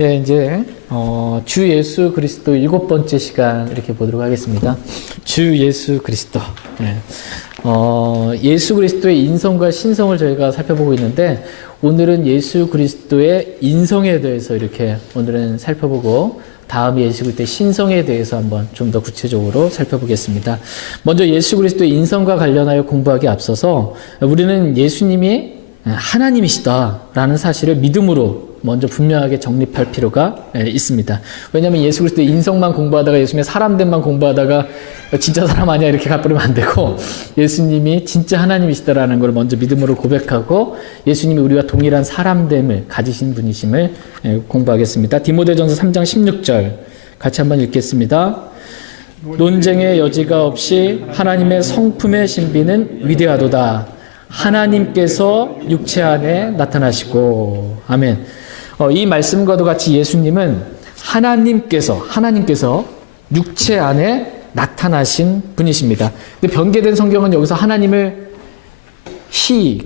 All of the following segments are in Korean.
예, 이제 주 예수 그리스도 7번째 시간 이렇게 보도록 하겠습니다. 주 예수 그리스도. 예. 예수 그리스도의 인성과 신성을 저희가 살펴보고 있는데, 오늘은 예수 그리스도의 인성에 대해서 이렇게 오늘은 살펴보고, 다음 예수 그리스도의 신성에 대해서 한번 좀 더 구체적으로 살펴보겠습니다. 먼저 예수 그리스도의 인성과 관련하여 공부하기 앞서서 우리는 예수님이 하나님이시다라는 사실을 믿음으로 먼저 분명하게 정립할 필요가 있습니다. 왜냐하면 예수 그리스도의 인성만 공부하다가 예수님의 사람됨만 공부하다가 진짜 사람 아니야 이렇게 가버리면 안 되고, 예수님이 진짜 하나님이시다라는 걸 먼저 믿음으로 고백하고 예수님이 우리와 동일한 사람됨을 가지신 분이심을 공부하겠습니다. 디모데전서 3장 16절 같이 한번 읽겠습니다. 논쟁의 여지가 없이 하나님의 성품의 신비는 위대하도다. 하나님께서 육체 안에 나타나시고. 아멘. 이 말씀과도 같이 예수님은 하나님께서 육체 안에 나타나신 분이십니다. 근데 변개된 성경은 여기서 하나님을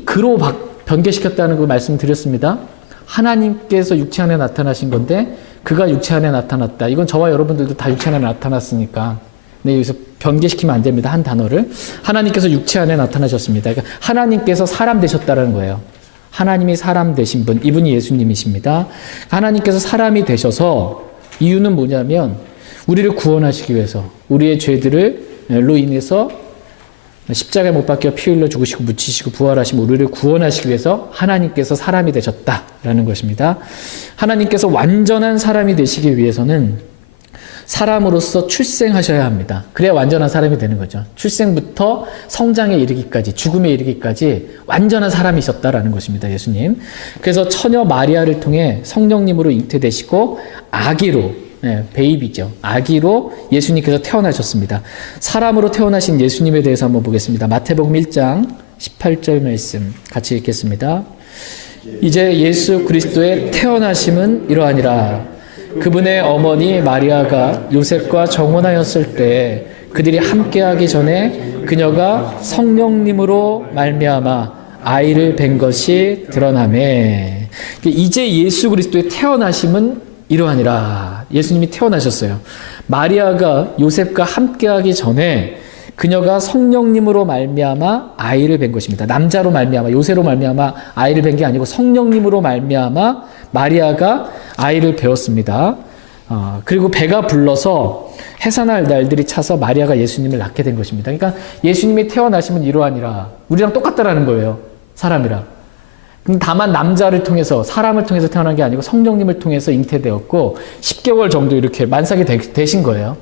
그로 변개시켰다는 그 말씀 드렸습니다. 하나님께서 육체 안에 나타나신 건데, 그가 육체 안에 나타났다. 이건 저와 여러분들도 다 육체 안에 나타났으니까. 네, 여기서 변개시키면 안 됩니다. 한 단어를. 하나님께서 육체 안에 나타나셨습니다. 그러니까 하나님께서 사람 되셨다는 거예요. 하나님이 사람 되신 분, 이분이 예수님이십니다. 하나님께서 사람이 되셔서, 이유는 뭐냐면 우리를 구원하시기 위해서, 우리의 죄들로 인해서 십자가에 못 박혀 피 흘려 죽으시고 묻히시고 부활하시고 우리를 구원하시기 위해서 하나님께서 사람이 되셨다라는 것입니다. 하나님께서 완전한 사람이 되시기 위해서는 사람으로서 출생하셔야 합니다. 그래야 완전한 사람이 되는 거죠. 출생부터 성장에 이르기까지, 죽음에 이르기까지 완전한 사람이셨다라는 것입니다, 예수님. 그래서 처녀 마리아를 통해 성령님으로 잉태되시고 아기로, 베이비죠. 아기로 예수님께서 태어나셨습니다. 사람으로 태어나신 예수님에 대해서 한번 보겠습니다. 마태복음 1장 18절 말씀 같이 읽겠습니다. 이제 예수 그리스도의 태어나심은 이러하니라. 그분의 어머니 마리아가 요셉과 정혼하였을 때 그들이 함께하기 전에 그녀가 성령님으로 말미암아 아이를 뵌 것이 드러나매. 이제 예수 그리스도의 태어나심은 이러하니라. 예수님이 태어나셨어요. 마리아가 요셉과 함께하기 전에 그녀가 성령님으로 말미암아 아이를 뵌 것입니다. 남자로 말미암아, 요셉으로 말미암아 아이를 뵌 게 아니고 성령님으로 말미암아 마리아가 아이를 배웠습니다. 그리고 배가 불러서 해산할 날들이 차서 마리아가 예수님을 낳게 된 것입니다. 그러니까 예수님이 태어나시면 이러하니라. 우리랑 똑같다라는 거예요. 사람이랑. 다만 남자를 통해서, 사람을 통해서 태어난 게 아니고 성령님을 통해서 잉태되었고 10개월 정도 이렇게 만삭이 되신 거예요.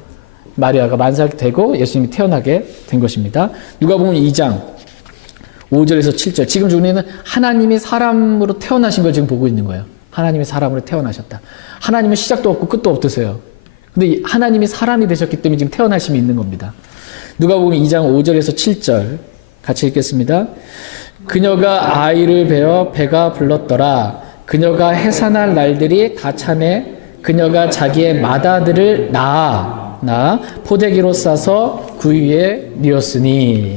마리아가 만삭이 되고 예수님이 태어나게 된 것입니다. 누가복음 2장 5절에서 7절. 지금 우리는 하나님이 사람으로 태어나신 걸 지금 보고 있는 거예요. 하나님이 사람으로 태어나셨다. 하나님은 시작도 없고 끝도 없으세요. 근데 하나님이 사람이 되셨기 때문에 지금 태어나심이 있는 겁니다. 누가복음 2장 5절에서 7절 같이 읽겠습니다. 그녀가 아이를 베어 배가 불렀더라. 그녀가 해산할 날들이 다 차매 그녀가 자기의 맏아들을 낳아 포대기로 싸서 그 위에 뉘었으니.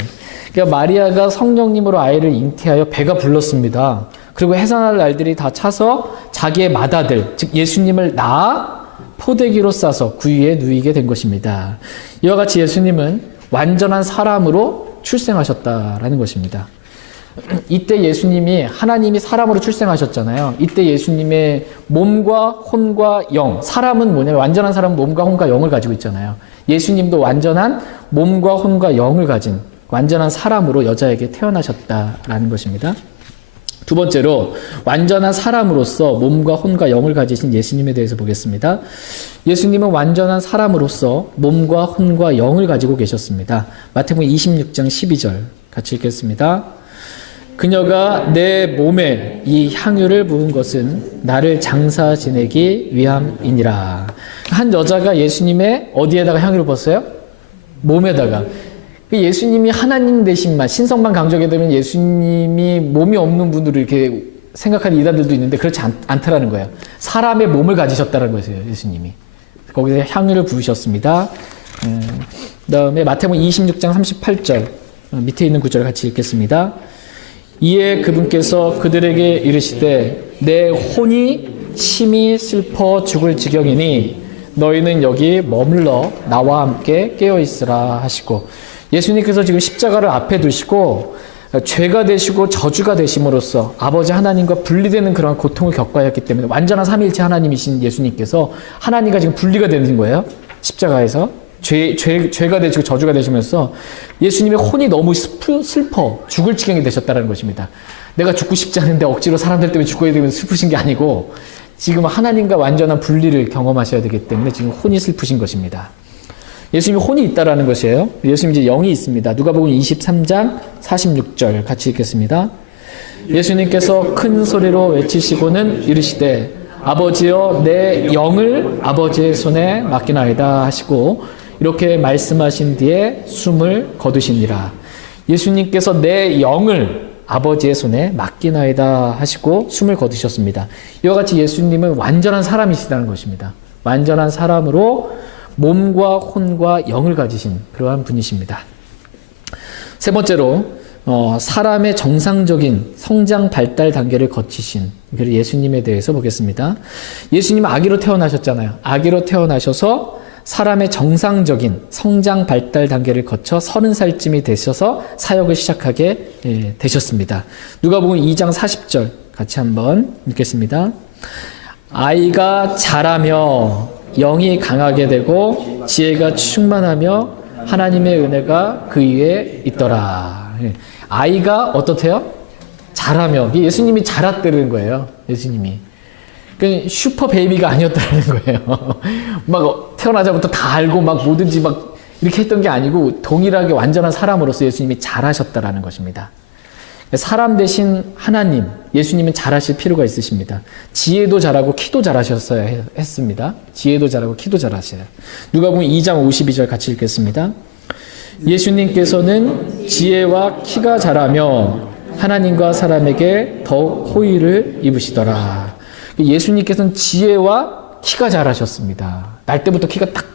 그러니까 마리아가 성령님으로 아이를 잉태하여 배가 불렀습니다. 그리고 해산할 날들이 다 차서 자기의 맏아들, 즉 예수님을 낳아 포대기로 싸서 그 위에 누이게 된 것입니다. 이와 같이 예수님은 완전한 사람으로 출생하셨다라는 것입니다. 이때 예수님이, 하나님이 사람으로 출생하셨잖아요. 이때 예수님의 몸과 혼과 영, 사람은 뭐냐면 완전한 사람은 몸과 혼과 영을 가지고 있잖아요. 예수님도 완전한 몸과 혼과 영을 가진 완전한 사람으로 여자에게 태어나셨다라는 것입니다. 두 번째로, 완전한 사람으로서 몸과 혼과 영을 가지신 예수님에 대해서 보겠습니다. 예수님은 완전한 사람으로서 몸과 혼과 영을 가지고 계셨습니다. 마태복음 26장 12절 같이 읽겠습니다. 그녀가 내 몸에 이 향유를 부은 것은 나를 장사 지내기 위함이니라. 한 여자가 예수님의 어디에다가 향유를 부었어요? 몸에다가. 예수님이 하나님 되신만, 신성만 강조하게 되면 예수님이 몸이 없는 분으로 이렇게 생각하는 이단들도 있는데 그렇지 않다라는 거예요. 사람의 몸을 가지셨다는 거예요, 예수님이. 거기서 향유를 부으셨습니다. 그 다음에 마태복음 26장 38절 밑에 있는 구절을 같이 읽겠습니다. 이에 그분께서 그들에게 이르시되 내 혼이 심히 슬퍼 죽을 지경이니 너희는 여기 머물러 나와 함께 깨어있으라 하시고, 예수님께서 지금 십자가를 앞에 두시고 죄가 되시고 저주가 되심으로써 아버지 하나님과 분리되는 그런 고통을 겪어야 했기 때문에, 완전한 삼위일체 하나님이신 예수님께서 하나님과 지금 분리가 되는 거예요. 십자가에서 죄가 되시고 저주가 되시면서 예수님의 혼이 너무 슬퍼 죽을 지경이 되셨다는 것입니다. 내가 죽고 싶지 않은데 억지로 사람들 때문에 죽어야 되면서 슬프신 게 아니고, 지금 하나님과 완전한 분리를 경험하셔야 되기 때문에 지금 혼이 슬프신 것입니다. 예수님이 혼이 있다라는 것이에요. 예수님 이제 영이 있습니다. 누가복음 23장 46절 같이 읽겠습니다. 예수님께서 큰 소리로 외치시고는 이르시되 아버지여 내 영을 아버지의 손에 맡기나이다 하시고, 이렇게 말씀하신 뒤에 숨을 거두시니라. 예수님께서 내 영을 아버지의 손에 맡기나이다 하시고 숨을 거두셨습니다. 이와 같이 예수님은 완전한 사람이시다는 것입니다. 완전한 사람으로 몸과 혼과 영을 가지신 그러한 분이십니다. 세 번째로 사람의 정상적인 성장 발달 단계를 거치신 예수님에 대해서 보겠습니다. 예수님은 아기로 태어나셨잖아요. 아기로 태어나셔서 사람의 정상적인 성장 발달 단계를 거쳐 30살쯤이 되셔서 사역을 시작하게 되셨습니다. 누가복음 2장 40절 같이 한번 읽겠습니다. 아이가 자라며 영이 강하게 되고 지혜가 충만하며 하나님의 은혜가 그 위에 있더라. 아이가 어떻대요? 자라며. 예수님이 자랐다는 거예요. 예수님이. 그러니까 슈퍼 베이비가 아니었다는 거예요. 막 태어나자부터 다 알고 막 뭐든지 막 이렇게 했던 게 아니고 동일하게 완전한 사람으로서 예수님이 잘하셨다라는 것입니다. 사람 대신 하나님, 예수님은 잘하실 필요가 있으십니다. 지혜도 잘하고 키도 잘하셨어야 했습니다. 지혜도 잘하고 키도 잘하셔요. 누가복음 2장 52절 같이 읽겠습니다. 예수님께서는 지혜와 키가 자라며 하나님과 사람에게 더욱 호의를 입으시더라. 예수님께서는 지혜와 키가 자라셨습니다. 날 때부터 키가 딱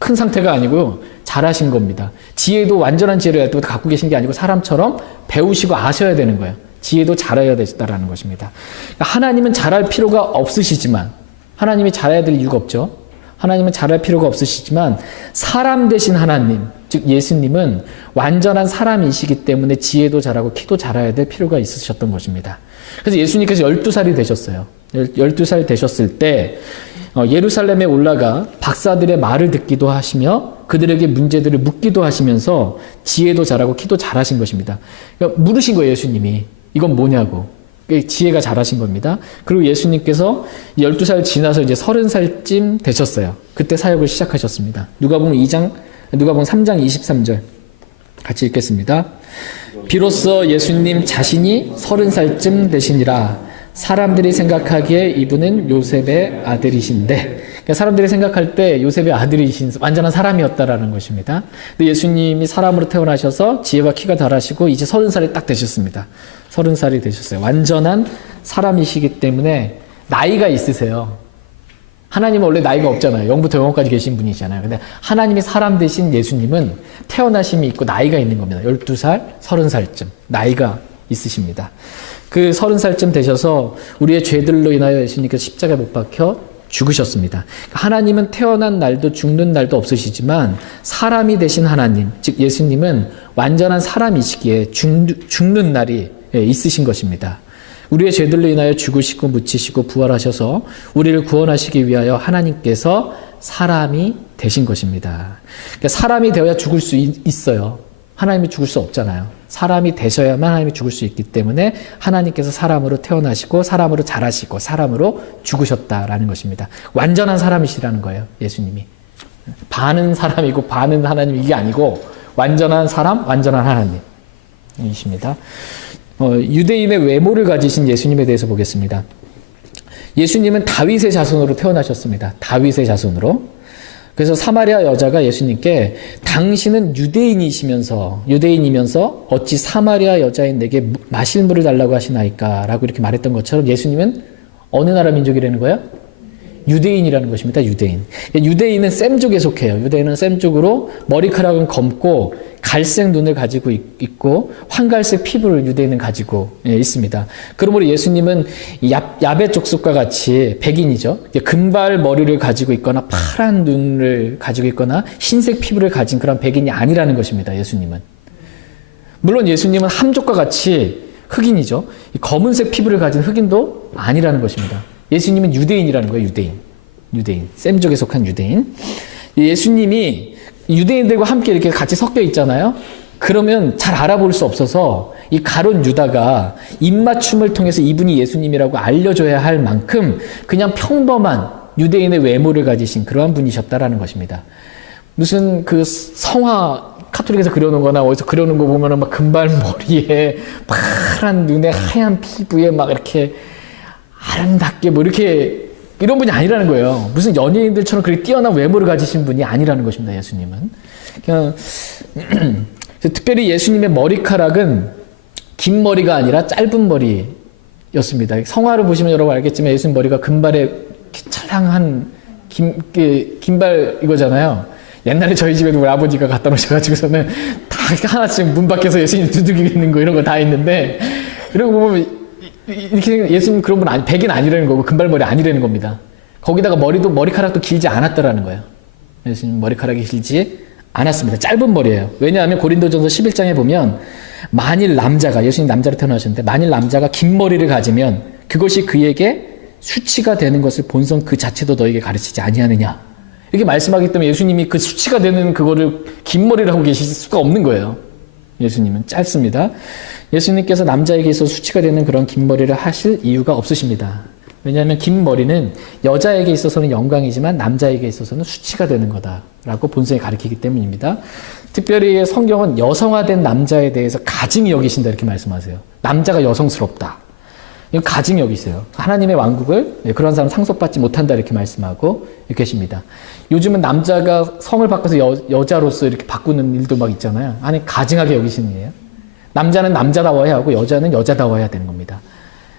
큰 상태가 아니고요. 잘하신 겁니다. 지혜도 완전한 지혜를 날 때부터 갖고 계신 게 아니고 사람처럼 배우시고 아셔야 되는 거예요. 지혜도 잘해야 되시다라는 것입니다. 그러니까 하나님은 잘할 필요가 없으시지만, 하나님이 잘해야 될 이유가 없죠. 하나님은 잘할 필요가 없으시지만 사람 되신 하나님, 즉 예수님은 완전한 사람이시기 때문에 지혜도 잘하고 키도 잘해야 될 필요가 있으셨던 것입니다. 그래서 예수님께서 12살이 되셨어요. 12살 되셨을 때 예루살렘에 올라가 박사들의 말을 듣기도 하시며 그들에게 문제들을 묻기도 하시면서 지혜도 잘하고 키도 잘하신 것입니다. 그러니까 물으신 거예요, 예수님이. 이건 뭐냐고. 지혜가 잘하신 겁니다. 그리고 예수님께서 12살 지나서 이제 30살쯤 되셨어요. 그때 사역을 시작하셨습니다. 누가복음 3장 23절 같이 읽겠습니다. 비로소 예수님 자신이 30살쯤 되시니라. 사람들이 생각하기에 이분은 요셉의 아들이신데, 그러니까 사람들이 생각할 때 요셉의 아들이신 완전한 사람이었다라는 것입니다. 근데 예수님이 사람으로 태어나셔서 지혜와 키가 달하시고 이제 30살이 딱 되셨습니다. 30살이 되셨어요. 완전한 사람이시기 때문에 나이가 있으세요. 하나님은 원래 나이가 없잖아요. 영부터 영원까지 계신 분이잖아요. 근데 하나님이 사람 되신 예수님은 태어나심이 있고 나이가 있는 겁니다. 12살, 30살쯤 나이가 있으십니다. 그 30살쯤 되셔서 우리의 죄들로 인하여 예수님께서 십자가에 못 박혀 죽으셨습니다. 하나님은 태어난 날도 죽는 날도 없으시지만 사람이 되신 하나님, 즉 예수님은 완전한 사람이시기에 죽는 날이 있으신 것입니다. 우리의 죄들로 인하여 죽으시고 묻히시고 부활하셔서 우리를 구원하시기 위하여 하나님께서 사람이 되신 것입니다. 그러니까 사람이 되어야 죽을 수 있어요. 하나님이 죽을 수 없잖아요. 사람이 되셔야만 하나님이 죽을 수 있기 때문에 하나님께서 사람으로 태어나시고 사람으로 자라시고 사람으로 죽으셨다라는 것입니다. 완전한 사람이시라는 거예요, 예수님이. 반은 사람이고 반은 하나님, 이게 아니고 완전한 사람, 완전한 하나님이십니다. 유대인의 외모를 가지신 예수님에 대해서 보겠습니다. 예수님은 다윗의 자손으로 태어나셨습니다. 다윗의 자손으로. 그래서 사마리아 여자가 예수님께 당신은 유대인이면서 어찌 사마리아 여자인 내게 마실 물을 달라고 하시나이까? 라고 이렇게 말했던 것처럼 예수님은 어느 나라 민족이라는 거예요? 유대인이라는 것입니다. 유대인. 유대인은 셈족에 속해요. 유대인은 셈족으로 머리카락은 검고 갈색 눈을 가지고 있고 황갈색 피부를 유대인은 가지고 있습니다. 그러므로 예수님은 야베 족속과 같이 백인이죠. 금발 머리를 가지고 있거나 파란 눈을 가지고 있거나 흰색 피부를 가진 그런 백인이 아니라는 것입니다. 예수님은. 물론 예수님은 함족과 같이 흑인이죠. 검은색 피부를 가진 흑인도 아니라는 것입니다. 예수님은 유대인이라는 거예요. 유대인. 셈족에 속한 유대인. 예수님이 유대인들과 함께 이렇게 같이 섞여 있잖아요. 그러면 잘 알아볼 수 없어서 이 가룟 유다가 입맞춤을 통해서 이분이 예수님이라고 알려줘야 할 만큼 그냥 평범한 유대인의 외모를 가지신 그러한 분이셨다라는 것입니다. 무슨 그 성화 카톨릭에서 그려놓은 거나 어디서 그려놓은 거 보면은 막 금발 머리에 파란 눈에 하얀 피부에 막 이렇게 아름답게 뭐 이렇게 이런 분이 아니라는 거예요. 무슨 연예인들처럼 그렇게 뛰어난 외모를 가지신 분이 아니라는 것입니다. 예수님은. 그냥 특별히 예수님의 머리카락은 긴 머리가 아니라 짧은 머리였습니다. 성화를 보시면 여러분 알겠지만 예수님 머리가 금발에 찰랑한 긴발 이거잖아요. 옛날에 저희 집에도 우리 아버지가 갖다 놓으셔가지고서는 다 하나씩 문 밖에서 예수님 두들기고 있는 거 이런 거 다 있는데 이런 거 보면 이렇게 예수님 그런 분 아니, 백인 아니라는 거고 금발머리 아니라는 겁니다. 거기다가 머리카락도 길지 않았더라는 거예요. 예수님 머리카락이 길지 않았습니다. 짧은 머리예요. 왜냐하면 고린도전서 11장에 보면 만일 남자가 예수님 남자로 태어나셨는데 만일 남자가 긴 머리를 가지면 그것이 그에게 수치가 되는 것을 본성 그 자체도 너에게 가르치지 아니하느냐. 이렇게 말씀하기 때문에 예수님이 그 수치가 되는 그거를 긴 머리를 하고 계실 수가 없는 거예요. 예수님은 짧습니다. 예수님께서 남자에게 있어서 수치가 되는 그런 긴 머리를 하실 이유가 없으십니다. 왜냐하면 긴 머리는 여자에게 있어서는 영광이지만 남자에게 있어서는 수치가 되는 거다라고 본성이 가르치기 때문입니다. 특별히 성경은 여성화된 남자에 대해서 가증히 여기신다 이렇게 말씀하세요. 남자가 여성스럽다. 이건 가증히 여기세요. 하나님의 왕국을 그런 사람 상속받지 못한다 이렇게 말씀하고 계십니다. 요즘은 남자가 성을 바꿔서 여자로서 이렇게 바꾸는 일도 막 있잖아요. 아니 가증하게 여기시는 일이에요. 남자는 남자다워야 하고 여자는 여자다워야 되는 겁니다.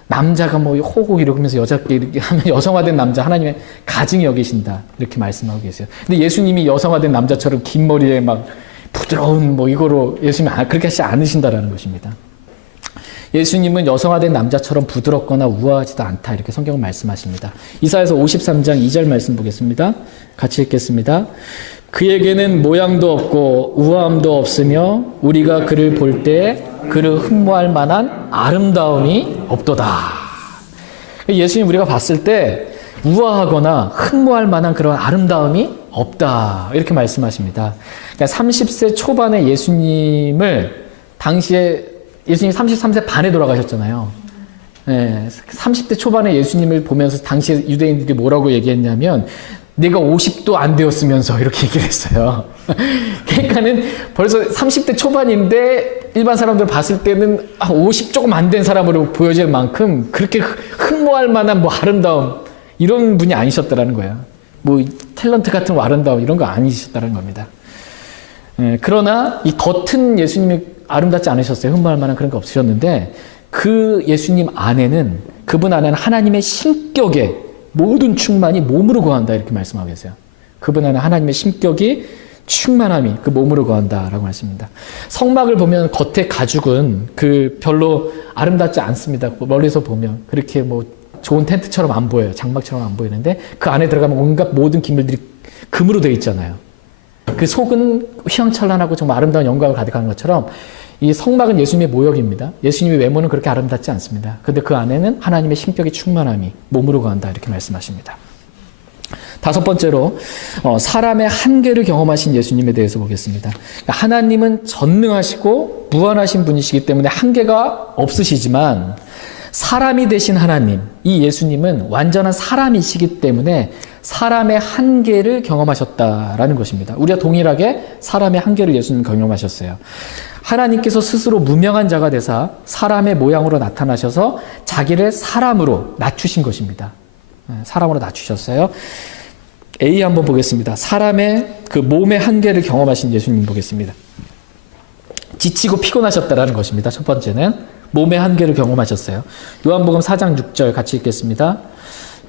남자가 뭐 호호 이러면서 여자께 이렇게 하면 여성화된 남자 하나님의 가증히 여기신다 이렇게 말씀하고 계세요. 근데 예수님이 여성화된 남자처럼 긴 머리에 막 부드러운 뭐 이거로 예수님이 그렇게 하지 않으신다라는 것입니다. 예수님은 여성화된 남자처럼 부드럽거나 우아하지도 않다 이렇게 성경은 말씀하십니다. 이사야서 53장 2절 말씀 보겠습니다. 같이 읽겠습니다. 그에게는 모양도 없고 우아함도 없으며 우리가 그를 볼 때 그를 흠모할 만한 아름다움이 없도다. 예수님 우리가 봤을 때 우아하거나 흠모할 만한 그런 아름다움이 없다 이렇게 말씀하십니다. 그러니까 30세 초반의 예수님을 당시에 예수님이 33세 반에 돌아가셨잖아요. 네, 30대 초반에 예수님을 보면서 당시에 유대인들이 뭐라고 얘기했냐면 내가 50도 안 되었으면서 이렇게 얘기를 했어요. 그러니까는 벌써 30대 초반인데 일반 사람들 봤을 때는 50 조금 안 된 사람으로 보여질 만큼 그렇게 흠모할 만한 뭐 아름다움 이런 분이 아니셨다라는 거예요. 뭐 탤런트 같은 아름다움 이런 거 아니셨다는 겁니다. 그러나 이 겉은 예수님이 아름답지 않으셨어요. 흠모할 만한 그런 거 없으셨는데 그 예수님 안에는 그분 안에는 하나님의 신격의 모든 충만이 몸으로 거한다 이렇게 말씀하고 계세요. 그분 안에 하나님의 신격이 충만함이 그 몸으로 거한다라고 말씀합니다. 성막을 보면 겉에 가죽은 그 별로 아름답지 않습니다. 멀리서 보면 그렇게 뭐 좋은 텐트처럼 안 보여요. 장막처럼 안 보이는데 그 안에 들어가면 온갖 모든 기물들이 금으로 되어 있잖아요. 그 속은 휘황찬란하고 정말 아름다운 영광을 가득한 것처럼 이 성막은 예수님의 모역입니다. 예수님의 외모는 그렇게 아름답지 않습니다. 그런데 그 안에는 하나님의 신격의 충만함이 몸으로 거한다 이렇게 말씀하십니다. 다섯 번째로 사람의 한계를 경험하신 예수님에 대해서 보겠습니다. 하나님은 전능하시고 무한하신 분이시기 때문에 한계가 없으시지만 사람이 되신 하나님, 이 예수님은 완전한 사람이시기 때문에 사람의 한계를 경험하셨다라는 것입니다. 우리가 동일하게 사람의 한계를 예수님 경험하셨어요. 하나님께서 스스로 무명한 자가 되사 사람의 모양으로 나타나셔서 자기를 사람으로 낮추신 것입니다. 사람으로 낮추셨어요. A 한번 보겠습니다. 사람의 그 몸의 한계를 경험하신 예수님 보겠습니다. 지치고 피곤하셨다라는 것입니다. 첫 번째는 몸의 한계를 경험하셨어요. 요한복음 4장 6절 같이 읽겠습니다.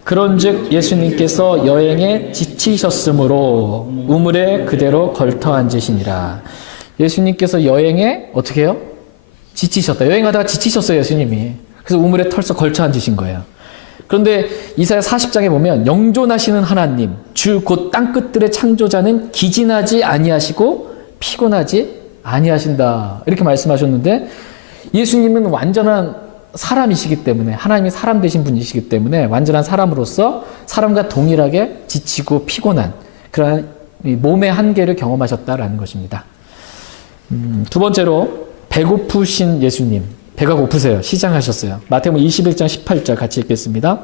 그런즉 예수님께서 여행에 지치셨으므로 우물에 그대로 걸터 앉으시니라. 예수님께서 여행에 어떻게 해요? 지치셨다. 여행하다가 지치셨어요, 예수님이. 그래서 우물에 털썩 걸쳐 앉으신 거예요. 그런데 이사야 40장에 보면 영존하시는 하나님, 주 곧 땅끝들의 창조자는 기진하지 아니하시고 피곤하지 아니하신다. 이렇게 말씀하셨는데 예수님은 완전한 사람이시기 때문에, 하나님이 사람 되신 분이시기 때문에 완전한 사람으로서 사람과 동일하게 지치고 피곤한 그러한 몸의 한계를 경험하셨다라는 것입니다. 두 번째로 배고프신 예수님. 배가 고프세요. 시장하셨어요. 마태복음 21장 18절 같이 읽겠습니다.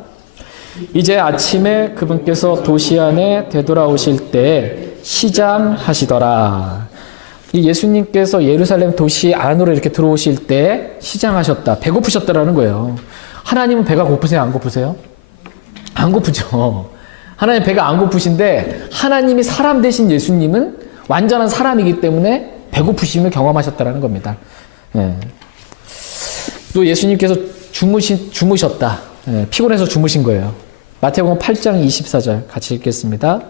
이제 아침에 그분께서 도시 안에 되돌아오실 때 시장하시더라. 이 예수님께서 예루살렘 도시 안으로 이렇게 들어오실 때 시장하셨다. 배고프셨다라는 거예요. 하나님은 배가 고프세요? 안 고프세요? 안 고프죠. 하나님 배가 안 고프신데 하나님이 사람 되신 예수님은 완전한 사람이기 때문에 배고프심을 경험하셨다라는 겁니다. 예. 또 예수님께서 주무셨다. 예, 피곤해서 주무신 거예요. 마태복음 8장 24절 같이 읽겠습니다.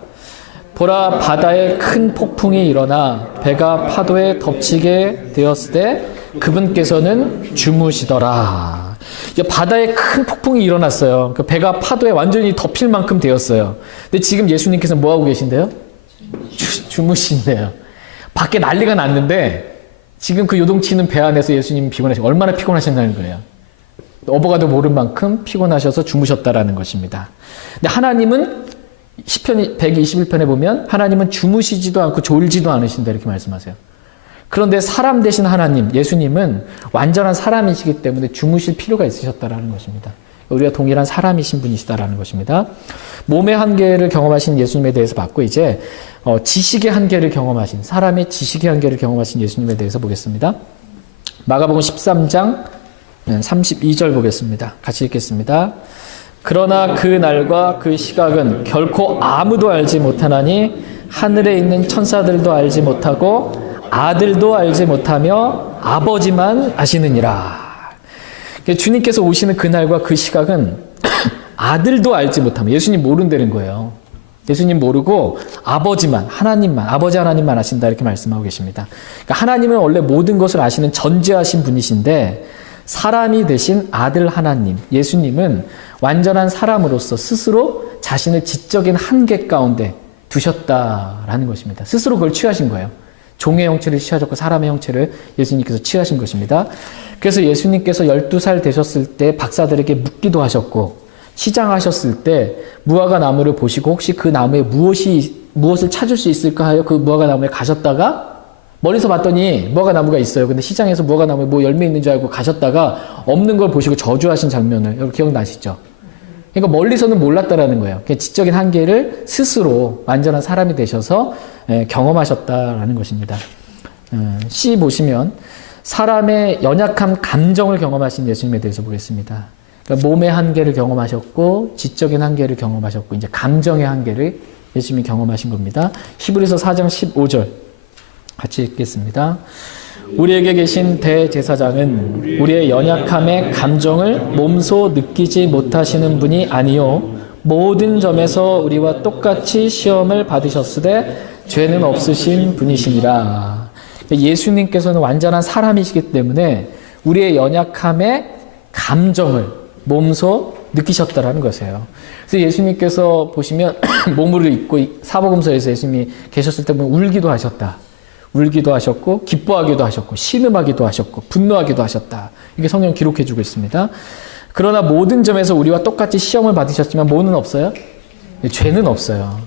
보라, 바다에 큰 폭풍이 일어나 배가 파도에 덮치게 되었을 때 그분께서는 주무시더라. 바다에 큰 폭풍이 일어났어요. 그 배가 파도에 완전히 덮일 만큼 되었어요. 근데 지금 예수님께서 뭐 하고 계신데요? 주무신대요. 밖에 난리가 났는데 지금 그 요동치는 배 안에서 예수님이 얼마나 피곤하셨다는 거예요. 어버가도 모를 만큼 피곤하셔서 주무셨다라는 것입니다. 근데 하나님은 시편 121편에 보면 하나님은 주무시지도 않고 졸지도 않으신다 이렇게 말씀하세요. 그런데 사람 되신 하나님, 예수님은 완전한 사람이시기 때문에 주무실 필요가 있으셨다라는 것입니다. 우리가 동일한 사람이신 분이시다라는 것입니다. 몸의 한계를 경험하신 예수님에 대해서 봤고 이제 지식의 한계를 경험하신, 사람의 지식의 한계를 경험하신 예수님에 대해서 보겠습니다. 마가복음 13장 32절 보겠습니다. 같이 읽겠습니다. 그러나 그 날과 그 시각은 결코 아무도 알지 못하나니 하늘에 있는 천사들도 알지 못하고 아들도 알지 못하며 아버지만 아시느니라. 주님께서 오시는 그날과 그 시각은 아들도 알지 못하면, 예수님 모른다는 거예요. 예수님 모르고 아버지만, 하나님만, 아버지 하나님만 아신다 이렇게 말씀하고 계십니다. 그러니까 하나님은 원래 모든 것을 아시는 전지하신 분이신데 사람이 되신 아들 하나님, 예수님은 완전한 사람으로서 스스로 자신을 지적인 한계 가운데 두셨다라는 것입니다. 스스로 그걸 취하신 거예요. 종의 형체를 취하셨고 사람의 형체를 예수님께서 취하신 것입니다. 그래서 예수님께서 12살 되셨을 때 박사들에게 묻기도 하셨고 시장하셨을 때 무화과 나무를 보시고 혹시 그 나무에 무엇을 찾을 수 있을까 하여 그 무화과 나무에 가셨다가 멀리서 봤더니 무화과 나무가 있어요. 근데 시장에서 무화과 나무에 뭐 열매 있는 줄 알고 가셨다가 없는 걸 보시고 저주하신 장면을 여러분 기억나시죠? 그러니까 멀리서는 몰랐다라는 거예요. 지적인 한계를 스스로 완전한 사람이 되셔서 경험하셨다라는 것입니다. C 보시면 사람의 연약한 감정을 경험하신 예수님에 대해서 보겠습니다. 그러니까 몸의 한계를 경험하셨고 지적인 한계를 경험하셨고 이제 감정의 한계를 예수님이 경험하신 겁니다. 히브리서 4장 15절 같이 읽겠습니다. 우리에게 계신 대제사장은 우리의 연약함의 감정을 몸소 느끼지 못하시는 분이 아니요 모든 점에서 우리와 똑같이 시험을 받으셨으되 죄는 없으신 분이시니라. 예수님께서는 완전한 사람이시기 때문에 우리의 연약함의 감정을 몸소 느끼셨다라는 것이에요. 그래서 예수님께서 보시면 몸으로 입고 사복음서에서 예수님이 계셨을 때 보면 울기도 하셨다. 울기도 하셨고 기뻐하기도 하셨고 신음하기도 하셨고 분노하기도 하셨다. 이게 성경 기록해주고 있습니다. 그러나 모든 점에서 우리와 똑같이 시험을 받으셨지만 뭐는 없어요? 죄는 없어요.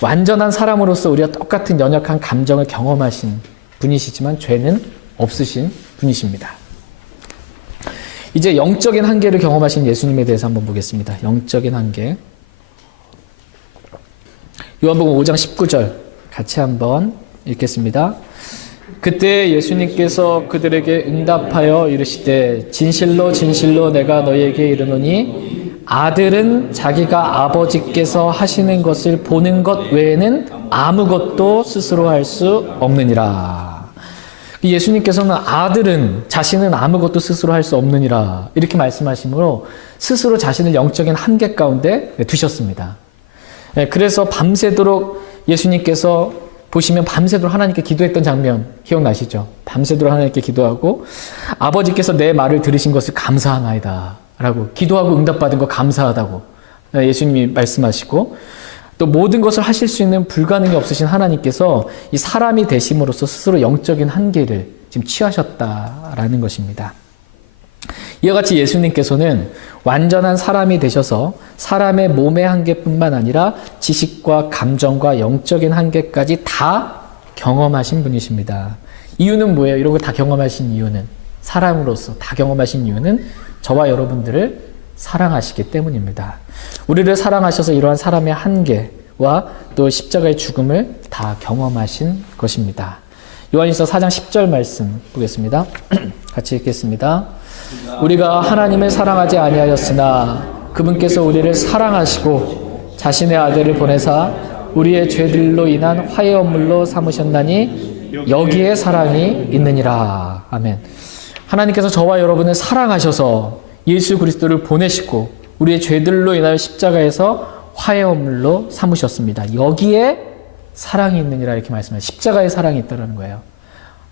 완전한 사람으로서 우리와 똑같은 연약한 감정을 경험하신 분이시지만 죄는 없으신 분이십니다. 이제 영적인 한계를 경험하신 예수님에 대해서 한번 보겠습니다. 영적인 한계. 요한복음 5장 19절 같이 한번 읽겠습니다. 그때 예수님께서 그들에게 응답하여 이르시되 진실로 진실로 내가 너희에게 이르노니 아들은 자기가 아버지께서 하시는 것을 보는 것 외에는 아무것도 스스로 할 수 없느니라. 예수님께서는 아들은 자신은 아무것도 스스로 할 수 없느니라 이렇게 말씀하시므로 스스로 자신을 영적인 한계 가운데 두셨습니다. 그래서 밤새도록 예수님께서 보시면 밤새도록 하나님께 기도했던 장면 기억나시죠? 밤새도록 하나님께 기도하고 아버지께서 내 말을 들으신 것을 감사하나이다 라고 기도하고 응답받은 거 감사하다고 예수님이 말씀하시고 또 모든 것을 하실 수 있는 불가능이 없으신 하나님께서 이 사람이 되심으로써 스스로 영적인 한계를 지금 취하셨다라는 것입니다. 이와 같이 예수님께서는 완전한 사람이 되셔서 사람의 몸의 한계뿐만 아니라 지식과 감정과 영적인 한계까지 다 경험하신 분이십니다. 이유는 뭐예요? 이런 거 다 경험하신 이유는 사람으로서 다 경험하신 이유는 저와 여러분들을 사랑하시기 때문입니다. 우리를 사랑하셔서 이러한 사람의 한계와 또 십자가의 죽음을 다 경험하신 것입니다. 요한일서 4장 10절 말씀 보겠습니다. 같이 읽겠습니다. 우리가 하나님을 사랑하지 아니하였으나 그분께서 우리를 사랑하시고 자신의 아들을 보내사 우리의 죄들로 인한 화해 언물로 삼으셨나니 여기에 사랑이 있느니라. 아멘. 하나님께서 저와 여러분을 사랑하셔서 예수 그리스도를 보내시고 우리의 죄들로 인하여 십자가에서 화해 언물로 삼으셨습니다. 여기에 사랑이 있느니라 이렇게 말씀하셨어요. 십자가에 사랑이 있다는 거예요.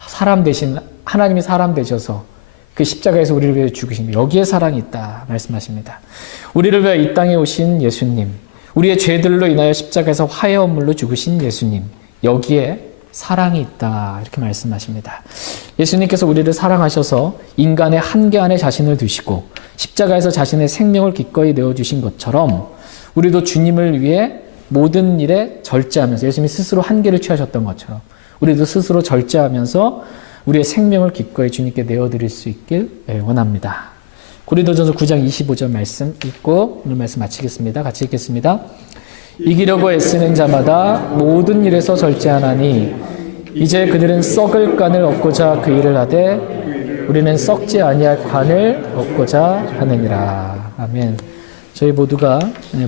사람 대신 하나님이 사람 되셔서 그 십자가에서 우리를 위해 죽으신 여기에 사랑이 있다 말씀하십니다. 우리를 위해 이 땅에 오신 예수님, 우리의 죄들로 인하여 십자가에서 화해 언물로 죽으신 예수님, 여기에 사랑이 있다 이렇게 말씀하십니다. 예수님께서 우리를 사랑하셔서 인간의 한계 안에 자신을 두시고 십자가에서 자신의 생명을 기꺼이 내어주신 것처럼 우리도 주님을 위해 모든 일에 절제하면서 예수님이 스스로 한계를 취하셨던 것처럼 우리도 스스로 절제하면서 우리의 생명을 기꺼이 주님께 내어드릴 수 있길 원합니다. 고린도전서 9장 25절 말씀 읽고 오늘 말씀 마치겠습니다. 같이 읽겠습니다. 이기려고 애쓰는 자마다 모든 일에서 절제하나니 이제 그들은 썩을 관을 얻고자 그 일을 하되 우리는 썩지 아니할 관을 얻고자 하느니라. 아멘. 저희 모두가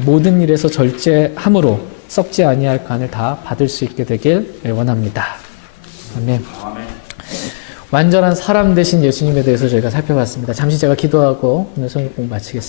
모든 일에서 절제함으로 썩지 아니할 관을 다 받을 수 있게 되길 원합니다. 아멘. 완전한 사람 되신 예수님에 대해서 저희가 살펴봤습니다. 잠시 제가 기도하고 오늘 성경 공부 마치겠습니다.